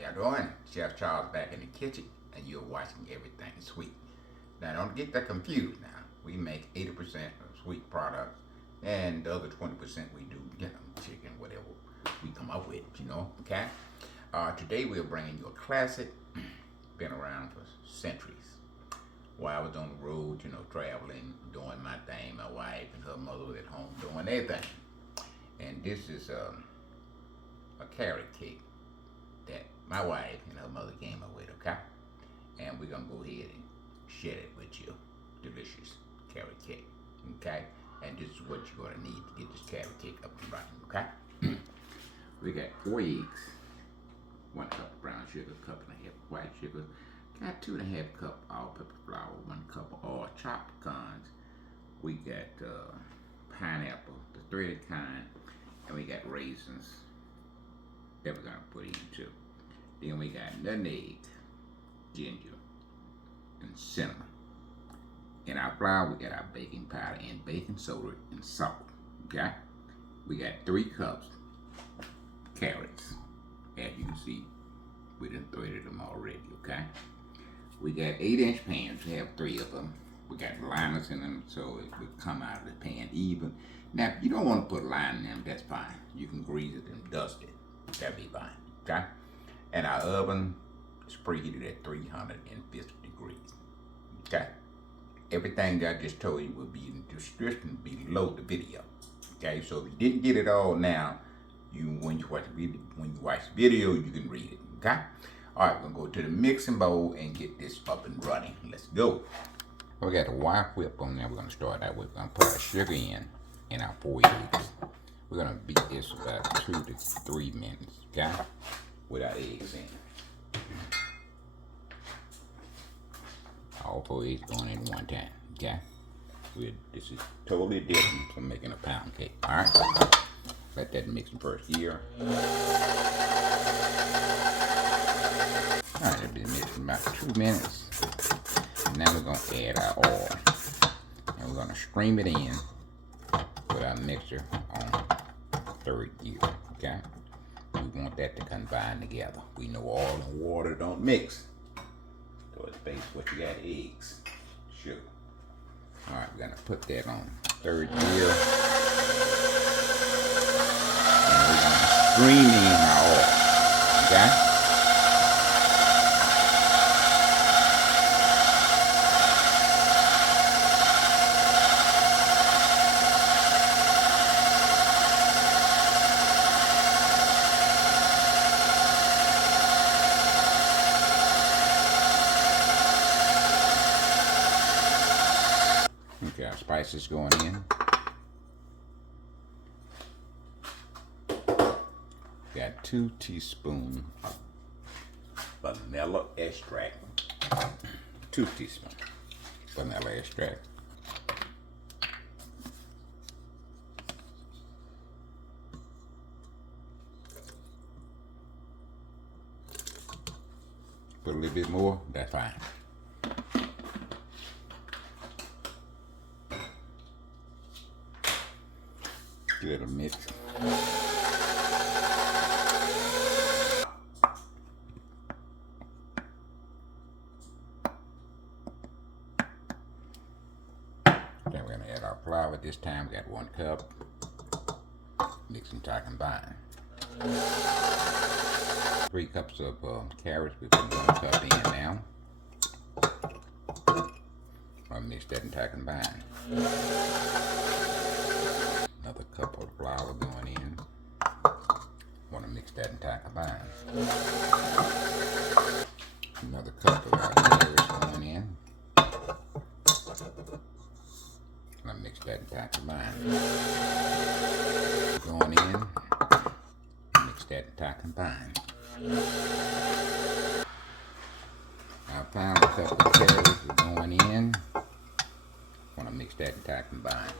y'all doing? Chef Charles back in the kitchen, and you're watching Everything Sweet. Now, don't get that confused now. We make 80% of sweet products, and the other 20% we do, chicken, whatever we come up with, okay? Today we're bringing you a classic, been around for centuries. While I was on the road, traveling, doing my thing, my wife and her mother was at home doing their thing. And this is a carrot cake that my wife and her mother came up with, okay? And we're gonna go ahead and share it with you. Delicious carrot cake, okay? And this is what you're gonna need to get this carrot cake up and running, okay? We got 4 eggs, 1 cup of brown sugar, 1.5 cups of white sugar, got 2.5 cups all-purpose flour, 1 cup of all chopped pecans. We got pineapple, the threaded kind, and we got raisins that we're gonna put in too. Then we got nutmeg, ginger, and cinnamon. In our flour, we got our baking powder and baking soda and salt. Okay? We got 3 cups carrots. As you can see, we done threaded them already. Okay? We got 8-inch pans. We have 3 of them. We got liners in them, so it would come out of the pan even. Now, if you don't want to put line in them, that's fine. You can grease it and dust it. That'd be fine. Okay? And our oven is preheated at 350 degrees. Okay? Everything that I just told you will be in the description below the video. Okay? So if you didn't get it all now, when you watch the video, you can read it. Okay? All right, we're gonna go to the mixing bowl and get this up and running. Let's go. We got a wire whip on there. We're gonna start out with. We're gonna put our sugar in our 4 eggs. We're gonna beat this about 2 to 3 minutes, okay? With our eggs in. All 4 eggs going in one time, okay? This is totally different from making a pound cake, all right? Let that mix first here. All right, it'll be mixing about 2 minutes. And now we're gonna add our oil. And we're gonna stream it in with our mixture on 3rd gear, okay? We want that to combine together. We know oil and water don't mix. So it's basically what you got, eggs, sugar. All right, we're gonna put that on 3rd gear. And we're gonna stream in our oil, okay? Okay, our spices going in. Got 2 teaspoons of vanilla extract. 2 teaspoons vanilla extract. Put a little bit more, that's fine. Give it a mix. Then we're gonna add our flour this time. We got 1 cup. Mix and try combine. 3 cups of carrots. We put 1 cup in now. I'll mix that and try combine. Another cup of flour going in. Want to mix that and tie combine. Another cup of our carrots going in. And I mix that and tie combine. Going in. Mix that and tie combine. Our final cup of carrots is going in. Want to mix that and tie combine.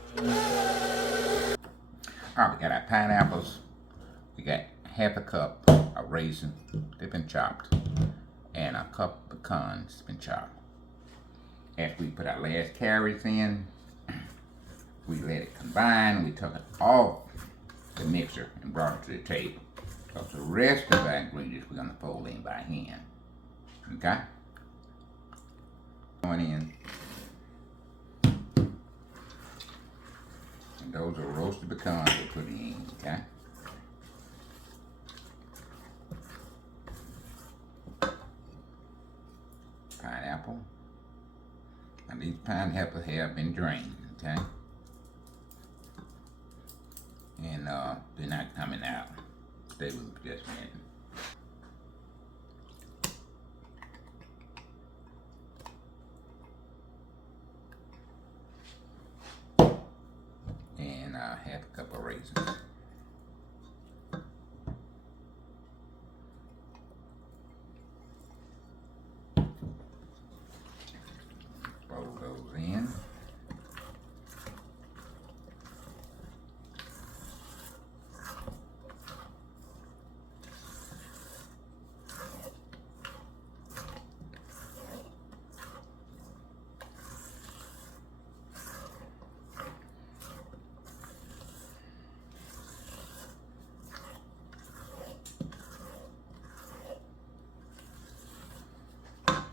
All right, we got our pineapples. We got 1/2 cup of raisin, they've been chopped, and a cup of pecans been chopped. After we put our last carrots in, we let it combine. We took it off the mixer and brought it to the table. So the rest of our ingredients we're gonna fold in by hand. Okay? Going in. And those are roasted pecans we're putting in, okay? Pineapple. And these pineapples have been drained, okay? And they're not coming out. Stay with me just a minute. And I have a couple of raisins. Roll those in.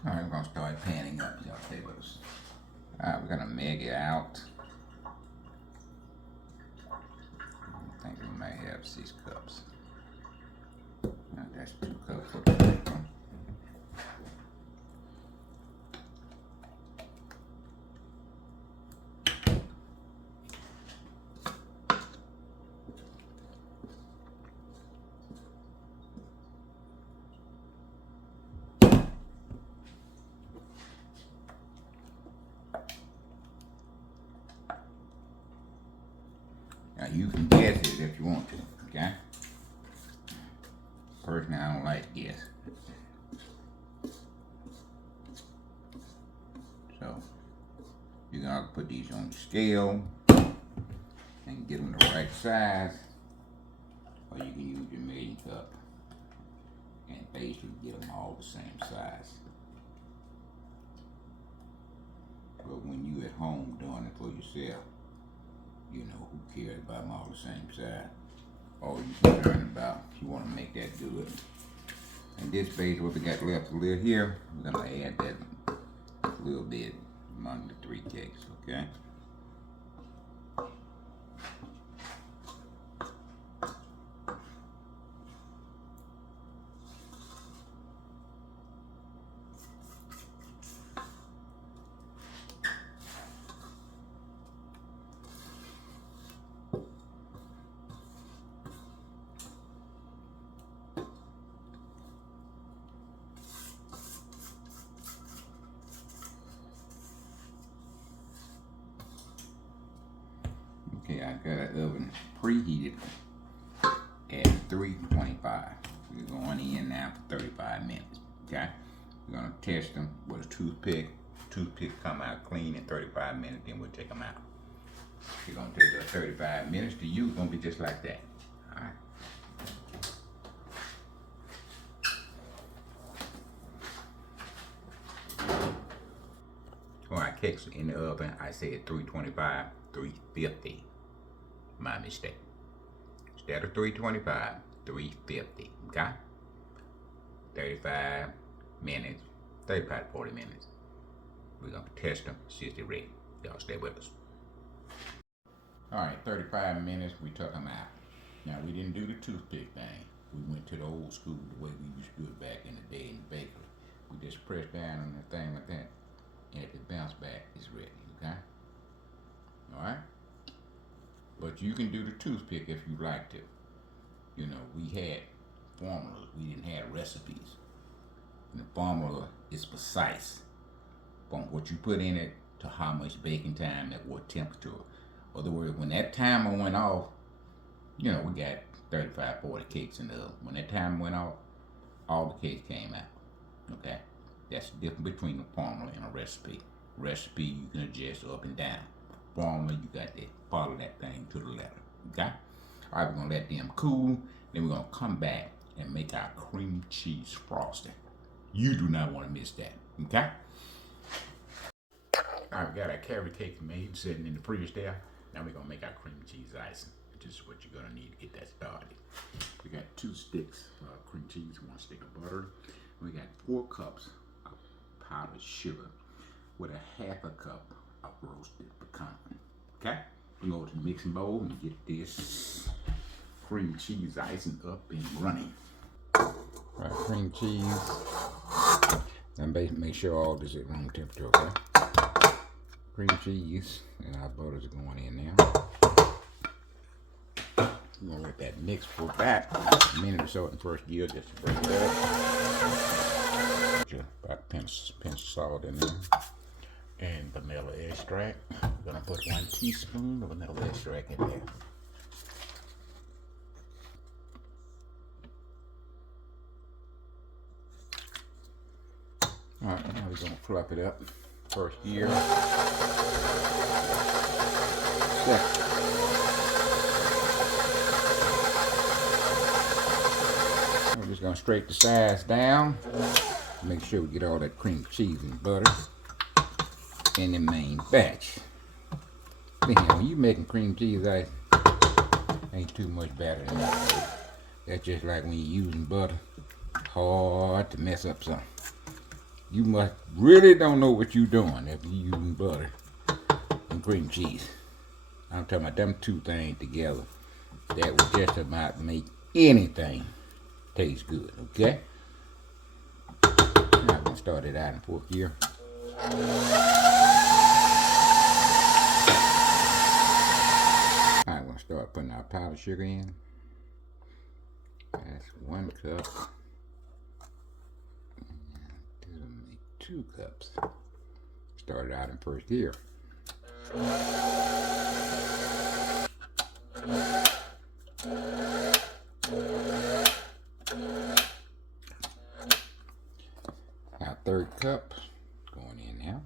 Alright, we're gonna start panning up, y'all stay with us. Alright, we're gonna meg it out. I think we may have 6 cups. That's 2 cups for the first one. Now you can guess it if you want to, okay? Personally, I don't like to guess. So, you're gonna put these on your scale and get them the right size, or you can use your measuring cup and basically get them all the same size. But when you at home doing it for yourself, you know, who cares about them all the same size? All you concerned about if you want to make that good. And this base, what we got left a little here, we're gonna add that a little bit among the 3 cakes, okay? Okay, I got an oven preheated at 325. We're going in now for 35 minutes, okay? We're gonna test them with a toothpick. Toothpick come out clean in 35 minutes, then we'll take them out. It's gonna take 35 minutes. To you, it's gonna be just like that, all right? All right, cakes in the oven, I said 325, 350. My mistake. Instead of 325, 350, okay? 35 minutes, 35 to 40 minutes. We're gonna test them, see if they're ready. Y'all stay with us. All right, 35 minutes, we took them out. Now, we didn't do the toothpick thing. We went to the old school, the way we used to do it back in the day in the bakery. We just press down on the thing like that, and if it bounce back, it's ready, okay? All right? But you can do the toothpick if you like to. You know, we had formulas. We didn't have recipes. And the formula is precise from what you put in it to how much baking time at what temperature. In other words, when that timer went off, you know, we got 35, 40 cakes in the oven. When that timer went off, all the cakes came out. Okay? That's the difference between a formula and a recipe. Recipe, you can adjust up and down. Formula, you got to follow that thing to the letter. Okay? All right, we're going to let them cool. Then we're going to come back and make our cream cheese frosting. You do not want to miss that. Okay? All right, we got our carrot cake made, sitting in the fridge there. Now we're going to make our cream cheese icing, which is what you're going to need to get that started. We got 2 sticks of cream cheese, 1 stick of butter. We got 4 cups of powdered sugar with a half a cup of roasted pecan. Okay? We go to the mixing bowl and get this cream cheese icing up and running. Right, cream cheese. And make sure all this is at room temperature, okay? Cream cheese and our butters are going in now. We're gonna let that mix for about a minute or so in the first gear just to break it up. About a pinch of salt in there. And vanilla extract. We're gonna put 1 teaspoon of vanilla extract in there. Alright, now we're gonna fluff it up. First gear. Second. We're just gonna straighten the sides down. Make sure we get all that cream cheese and butter in the main batch. When you're making cream cheese ice, ain't too much better than that. That's just like when you're using butter. Hard to mess up something. You must really don't know what you're doing if you're using butter and cream cheese. I'm talking about them two things together. That will just about make anything taste good, okay? Now I'm gonna start it out in 4th gear. I'm gonna start putting our powdered sugar in. That's 1 cup. That'll make 2 cups. Start it out in 1st gear. Our 3rd cup going in now.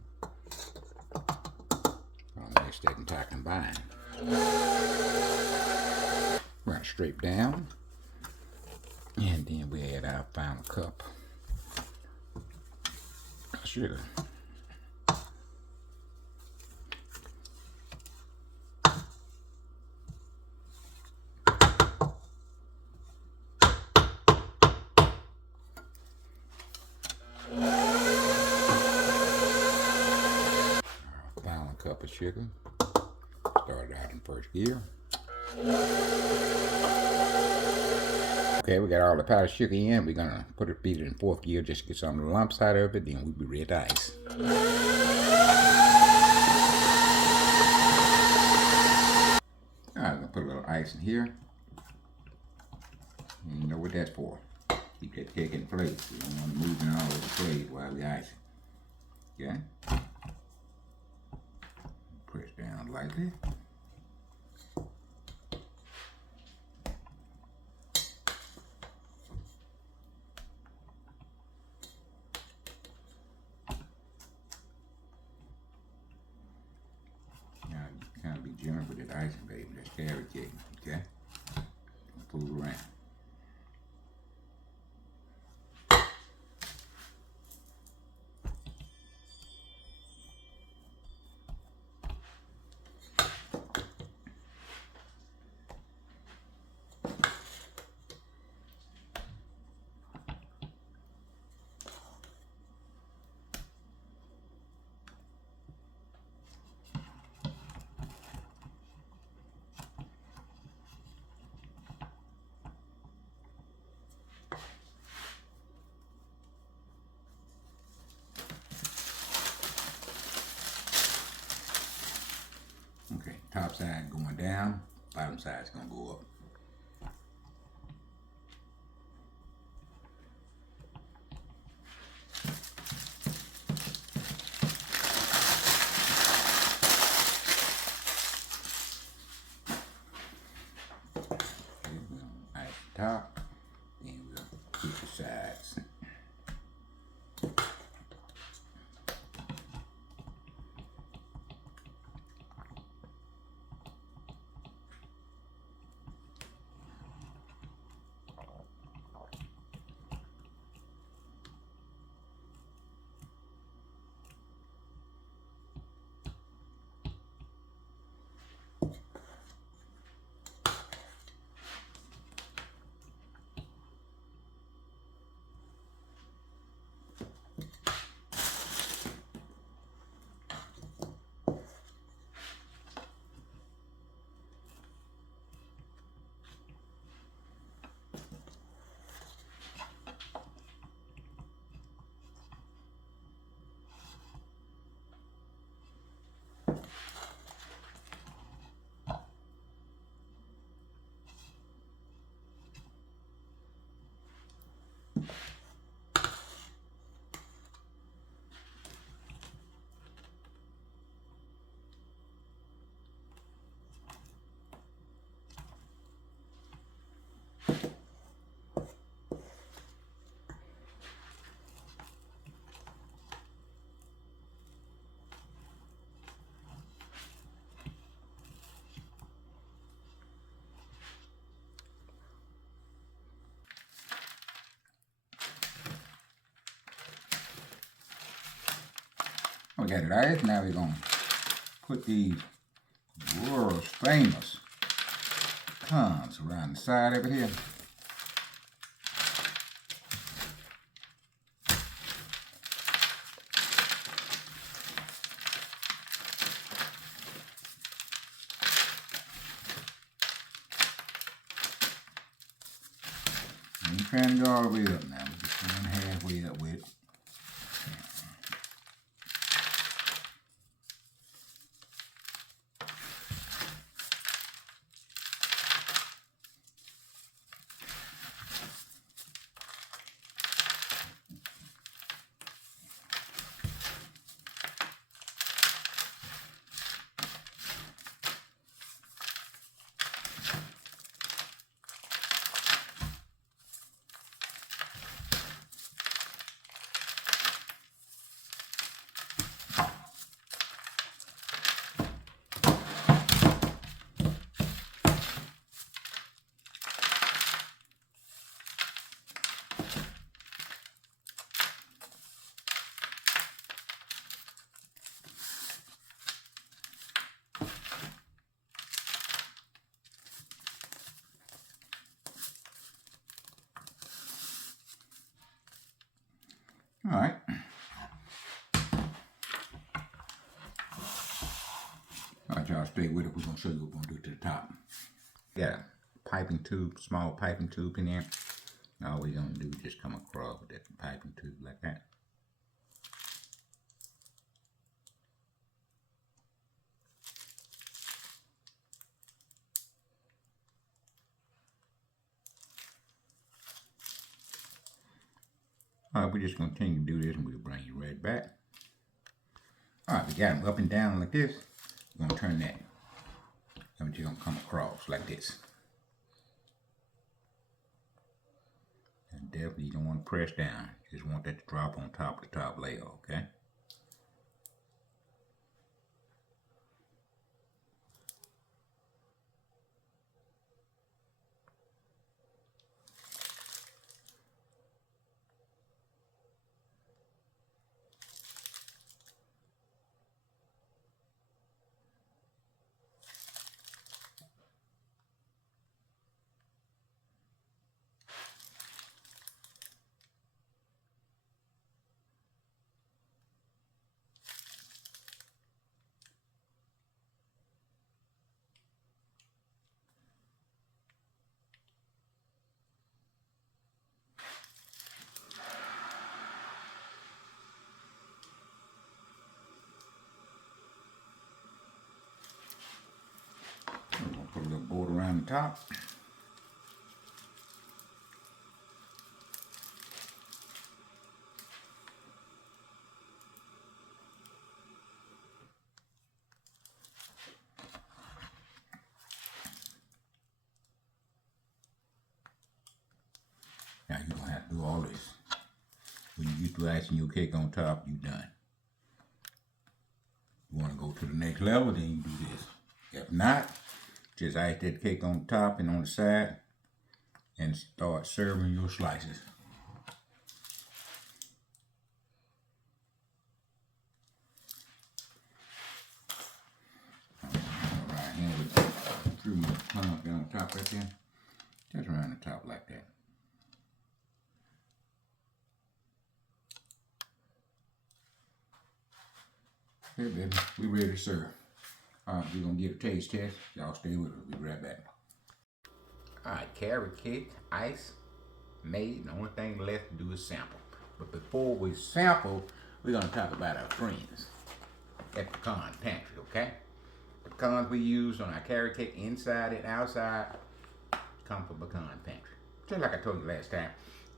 I'll mix that entire combine. We're going to straight down, and then we add our final cup of sugar. Cup of sugar. Started out in 1st gear. Okay, we got all the powdered sugar in. We're gonna beat it in 4th gear just to get some of the lumps out of it. Then we'll be ready to ice. All right, I'm gonna put a little ice in here. And you know what that's for? Keep that cake in place. We don't want to move it all over the place while we ice it. Okay. Press down lightly. Now you kind of be gentle with that icing, baby. That's carrot cake, okay? Pull it around. Okay, top side going down, bottom side's gonna go up. Okay, we'll ice the top, and we'll keep the sides. We got it iced. Now we're going to put these world's famous pecans around the side of it here. I ain't trying to go all the way up now. We're just going halfway up with it. All right. All right, y'all stay with it. We're going to show you what we're going to do to the top. Got a piping tube, small piping tube in there. All we're going to do is just come across with that piping tube like that. All right, we're just going to continue to do this and we'll bring you right back. All right, we got them up and down like this. We're going to turn that. And we're just going to come across like this. And definitely you don't want to press down. You just want that to drop on top of the top layer, okay? We're going to put a little border around the top. Now you're going to have to do all this. When you get through icing your cake on top, you're done. You want to go to the next level, then you do this. If not, just ice that cake on top and on the side and start serving your slices. Right here with a few crumbs down the top right there. Just around the top like that. Okay, baby, we ready to serve. All right, we're gonna get a taste test. Y'all stay with us. We'll be right back. All right, carrot cake, ice, made. The only thing left to do is sample. But before we sample, we're gonna talk about our friends at Pecan Pantry, okay? The pecans we use on our carrot cake, inside and outside, come from Pecan Pantry. Just like I told you last time,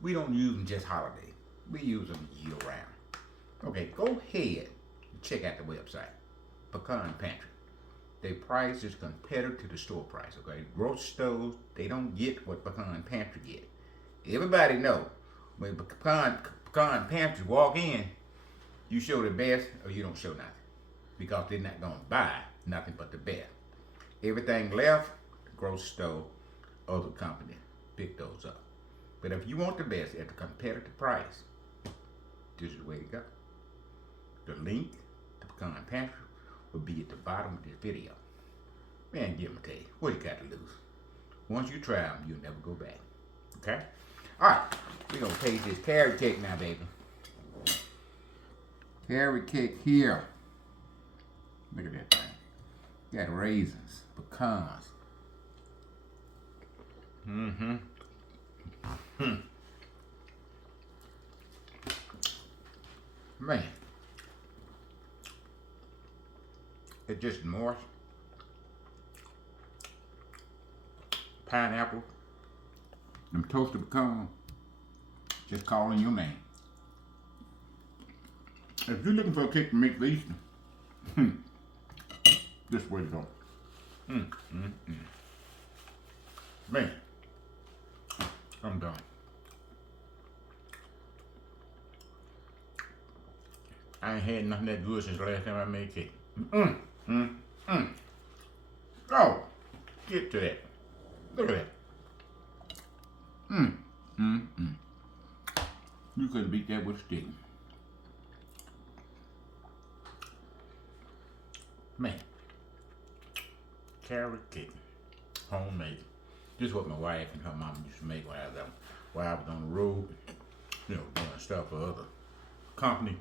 We don't use them just holiday. We use them year round. Okay, go ahead and check out the website, Pecan Pantry. Their price is competitive to the store price. Okay, grocery stores, they don't get what Pecan Pantry get. Everybody know when Pecan Pantry walk in, you show the best or you don't show nothing, because they're not gonna buy nothing but the best. Everything left, grocery store, other company pick those up. But if you want the best at a competitive price, this is the way to go. The link to Pecan Pantry will be at the bottom of this video. Man, give them a taste. What you got to lose? Once you try them, you'll never go back. Okay? Alright, we're going to taste this carrot cake now, baby. Carrot cake here. Look at that thing. Got raisins, pecans. Mm-hmm. Man. It's just moist. Pineapple. Them toasted pecan. Just calling your name. If you're looking for a cake to make for Easter, this way to go. Man, I'm done. I ain't had nothing that good since the last time I made cake. Oh, get to that. Look at that. You couldn't beat that with a stick. Man, carrot cake, homemade. This is what my wife and her mom used to make while I was on the road, you know, doing stuff for other company.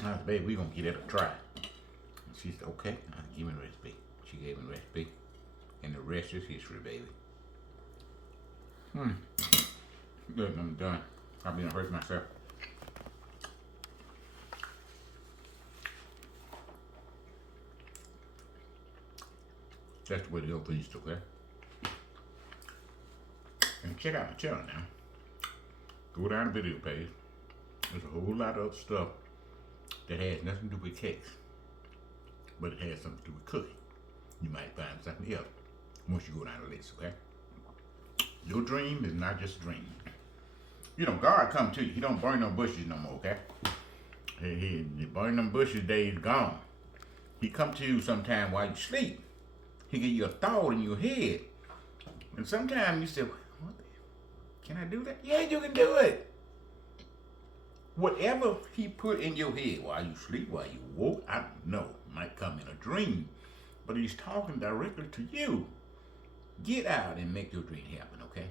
I said, baby, we gonna give that a try. And she said, okay, give me the recipe. She gave me the recipe, and the rest is history, baby. Good, I'm done. I'll be gonna hurt myself. That's the way to go for Easter, okay? And check out my channel now. Go down the video page. There's a whole lot of other stuff that has nothing to do with cakes, but it has something to do with cooking. You might find something else once you go down the list, okay? Your dream is not just a dream. You know, God come to you. He don't burn no bushes no more, okay? He burn them bushes days gone. He come to you sometime while you sleep. He give you a thought in your head. And sometimes you say, what? Can I do that? Yeah, you can do it. Whatever he put in your head while you sleep, while you woke, I don't know, might come in a dream, but he's talking directly to you. Get out and make your dream happen, okay?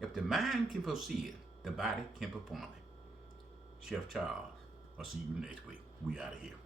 If the mind can foresee it, the body can perform it. Chef Charles, I'll see you next week. We out of here.